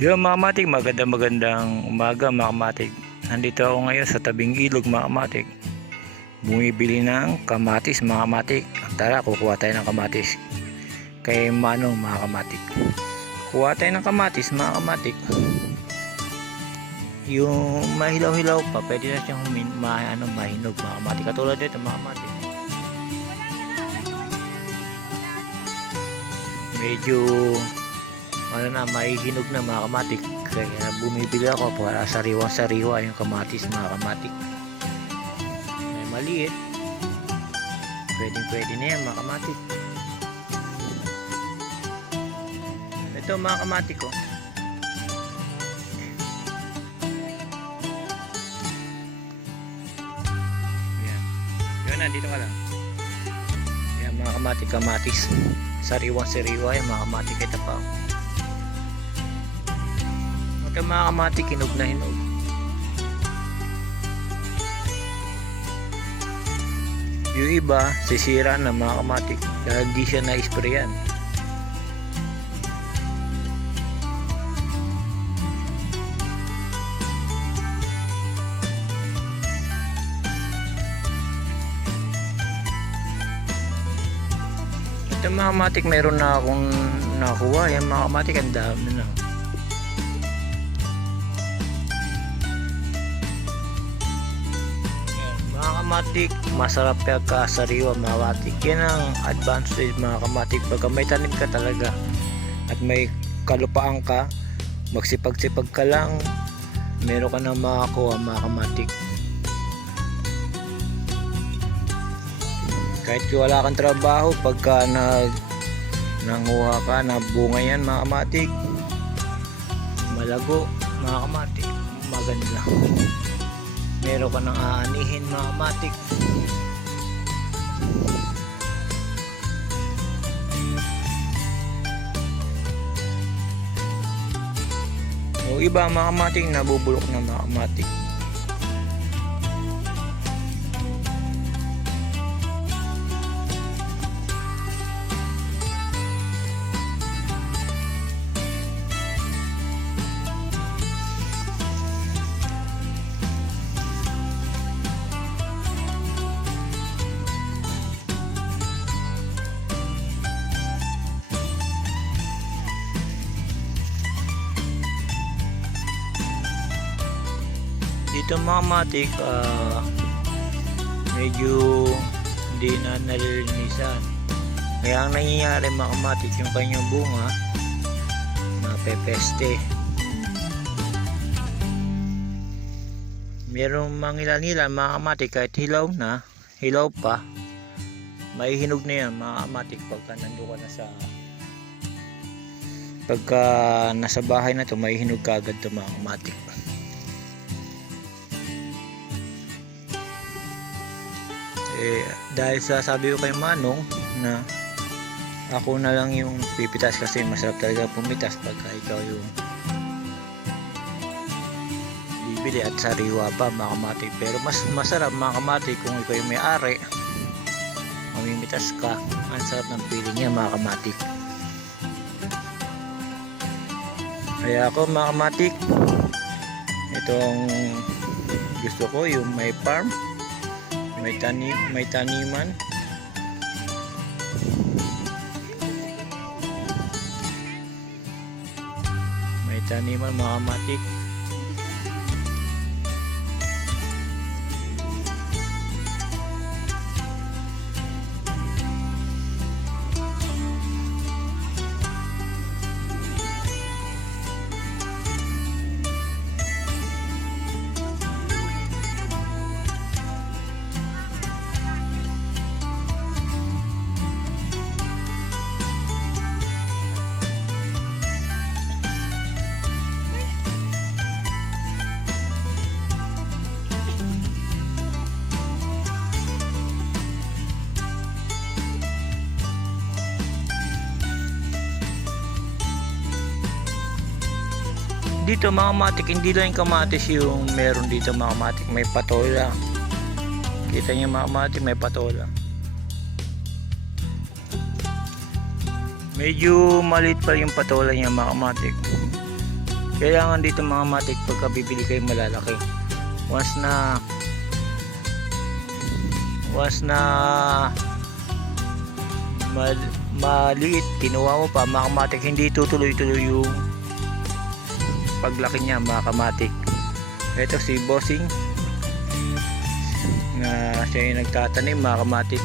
Yo mga kamatik, magandang umaga mga kamatik. Nandito ako ngayon sa tabing ilog mga kamatik. Bumibili ng kamatis mga kamatik. Tara, kukuha tayo ng kamatis kay Manong mga kamatik. Kuha tayo ng kamatis mga kamatik. Yung mahilaw-hilaw pa, pwede na siyang mahinog mga kamatik. Katulad dito mga kamatik. Medyo maihinog na mga kamatik, kaya bumibili ako para sariwa-sariwa yung kamatis mga kamatik. May maliit, pwede na yan mga kamatik. Ito mga kamatik ko, yan, yun na, dito ka lang. Yan mga kamatik, kamatis sariwa-sariwa yung mga kamatik. Ito pa, ito mga kamatik, hinog na hinog. Yung iba sisira na mga kamatik dahil di siya na-sprayan. Ito mga kamatik, meron na akong nakuha. Yan mga kamatik, ang dami na. Mga kamatik, masarap pagka sariwa mga kamatik. Yan ang advantage mga kamatik. Pagka may tanim ka talaga at may kalupaan ka, magsipag-sipag ka lang, meron ka nang makakuha mga kamatik. Kahit wala kang trabaho, pagka nanguha ka na bunga yan mga kamatik, malago mga kamatik, maganda. Meron ka nang aanihin mga kamatik. O iba mga kamatik, nabubulok na mga kamatik. Dito mga kamatik, medyo hindi na nalilinisan. Kaya ang nangyayari mga kamatik, yung kanyang bunga napepeste. Merong mangilan-ilan mga kamatik, kahit hilaw pa, maihinog na yan mga kamatik pagka nasa bahay na to, maihinog ka agad to mga kamatik. Dahil sa sabi ko kay Manong na ako na lang yung pipitas, kasi masarap talaga pumitas pagka ikaw yung bibili at sariwa pa mga kamatik. Pero mas masarap mga kamatik kung ikaw yung may-ari, mamimitas ka. Ang sarap ng feeling niya mga kamatik. Kaya ako mga kamatik, itong gusto ko yung may farm, may taniman. May taniman mga kamatik. Dito mga kamatik, hindi lang yung kamatis yung meron dito mga kamatik, may patola. Kita niyo mga kamatik, may patola. Medyo maliit pa yung patola niya mga kamatik. Kailangan dito mga kamatik, pagka bibili kayo malalaki, once na maliit kinuha mo pa mga kamatik, hindi tutuloy-tuloy yung paglaki niya mga kamatik. Ito si Bossing na siya yung nagtatanim mga kamatik.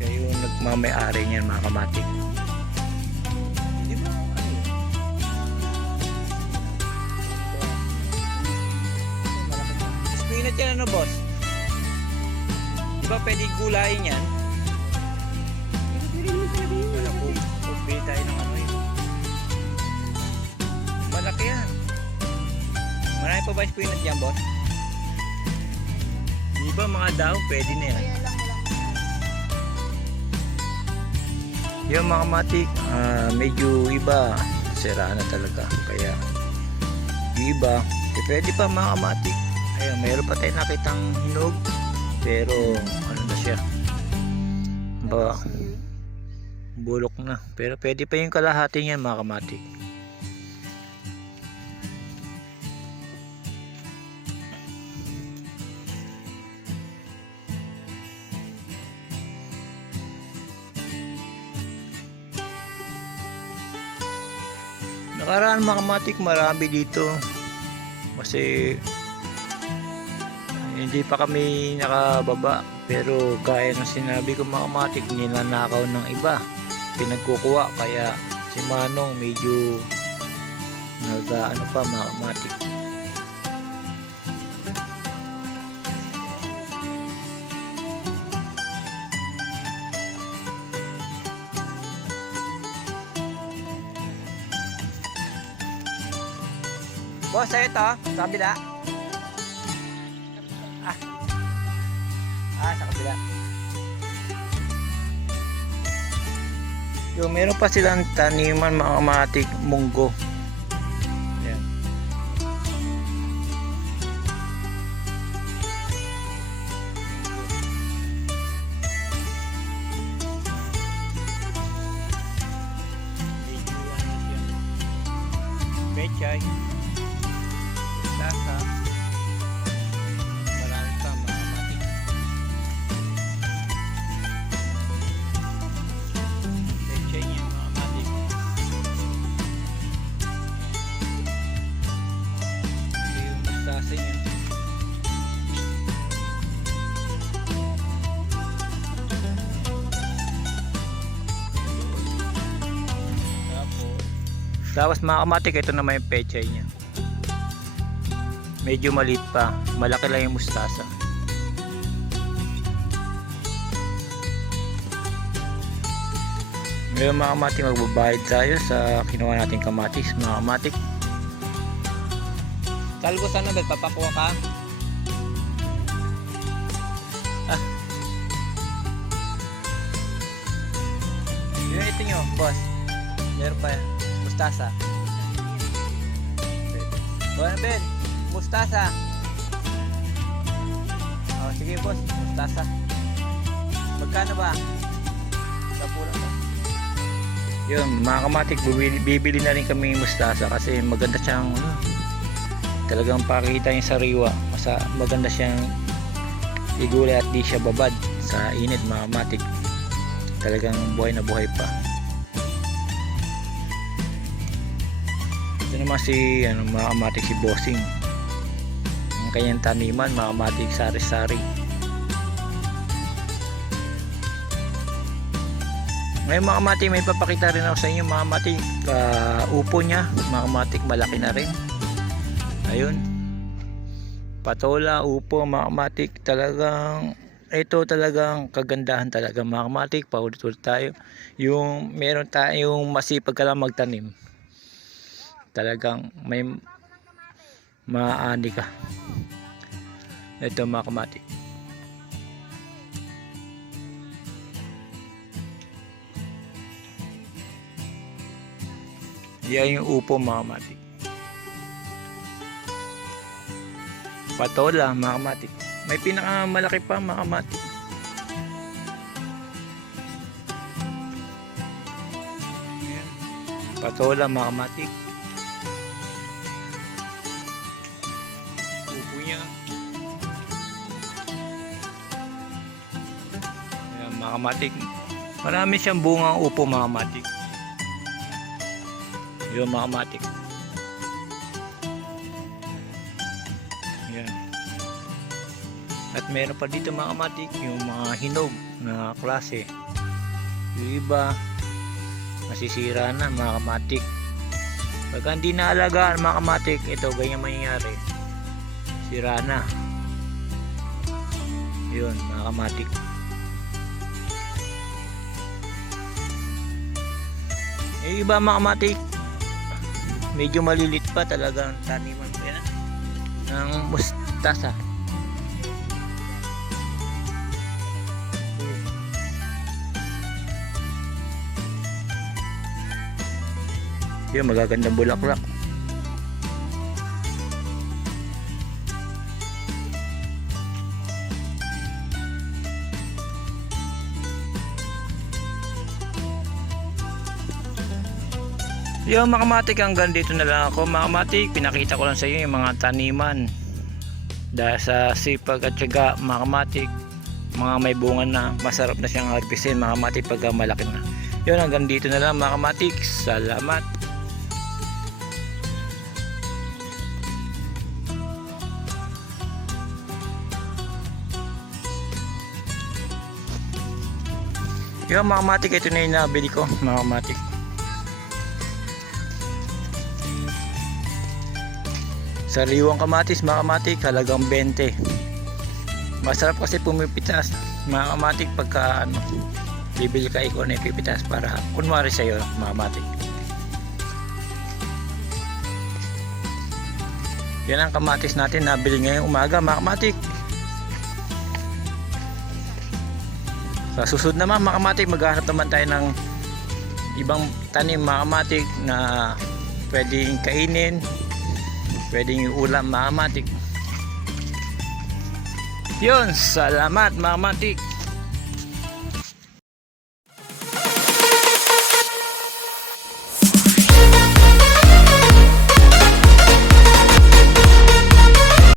Siya yung nagmamay-ari niyan mga kamatik. Spinach yan ano boss? Diba pwede gulayin yan? Wala po. Bili tayo ng ano yun. Malaki yan. Marami pa ba spinach yan boss? Diba mga daw pwede na yan. Yung mga matik medyo iba sira na talaga. Kaya iba pwede pa mga matik. Ayun, mayroon pa tayo nakitang hinog. Pero ano na siya, bulok na, pero pwede pa yung kalahati niyan mga kamatik. Nakaraan mga kamatik marami dito kasi hindi pa kami nakababa, pero gaya ng sinabi ko mga kamatik, ninanakaw ng iba, pinagkukuha, kaya si Manong medyo nag-ano pa mga kamatik. Boss, sa'yo to, sa kabila. Sa kabila. Yung meron pa silang taniman mga kamatik, munggo. Yan. Pechay. Lasa. Marami pa mga kamatik. Pechay niya mga kamatik. Ito yung mustasa niya. Tapos mga kamatik, ito naman yung pechay niya. Medyo maliit pa, malaki lang yung mustasa. Ngayon mga kamatik, magbabayad tayo sa kinuha nating kamatis mga kamatik. Talbo sana ba, papakuha ka? Yun ito nyo boss, meron pa mustasa. Buwan Ben, mustasa. Oh, sige boss, mustasa. Magkano ba? Sa pulang mo. Yun, mga kamatik, bibili na rin kami mustasa kasi maganda siyang talagang pakita yung sariwa. Maganda siyang igulay at di siya babad sa init mga kamatik. Talagang buhay na buhay pa. Ito naman si mga kamatik, si Bossing. Ang kanyang taniman mga kamatik, sari-sari. Ngayon mga kamatik, may papakita rin ako sa inyo mga kamatik. Upo niya mga kamatik, malaki na rin. Ayun, patola, upo mga kamatik. Talagang ito talagang kagandahan talaga mga kamatik. Paulit-ulit tayo, yung meron tayong masipag ka lang magtanim, talagang may maani ka. Ito mga kamatik. Yan yung upo mga kamatik. Patola mga kamatik. May pinakamalaki pa mga kamatik. Patola mga kamatik. Upo niya. Ayan, mga kamatik. Marami siyang bungang upo mga kamatik. Yun mga kamatik. Ayan. At meron pa dito mga kamatik yung mga hinog na klase. Yung iba masisira na mga kamatik. Pagka hindi naalagaan mga kamatik, ito ganyan mangyayari. Sira na. Yun mga kamatik. Yung iba mga kamatik, medyo malilit pa talagang taniman ko yan ng mustasa. Yun, magagandang bulaklak. Yung mga kamatik, hanggang dito na lang ako mga kamatik. Pinakita ko lang sa iyo yung mga taniman dahil sa sipag at syaga mga kamatik, mga may bunga na masarap na siyang harvestin mga kamatik pagka malaki na. Yun, hanggang dito na lang mga kamatik. Salamat. Yung mga kamatik, ito na yung nabili ko mga kamatik. Sariwang kamatis mga kamatik, halagang 20. Masarap kasi pumipitas mga kamatik pagka bibili ka ikaw na ipipitas para kunwari sa'yo mga kamatik. Yan ang kamatis natin nabili ngayong umaga mga kamatik. Sa susunod naman mga kamatik, maghahanap naman tayo ng ibang tanim mga kamatik na pwedeng kainin, pwedeng ulam mga kamatik. Yun, salamat mga kamatik.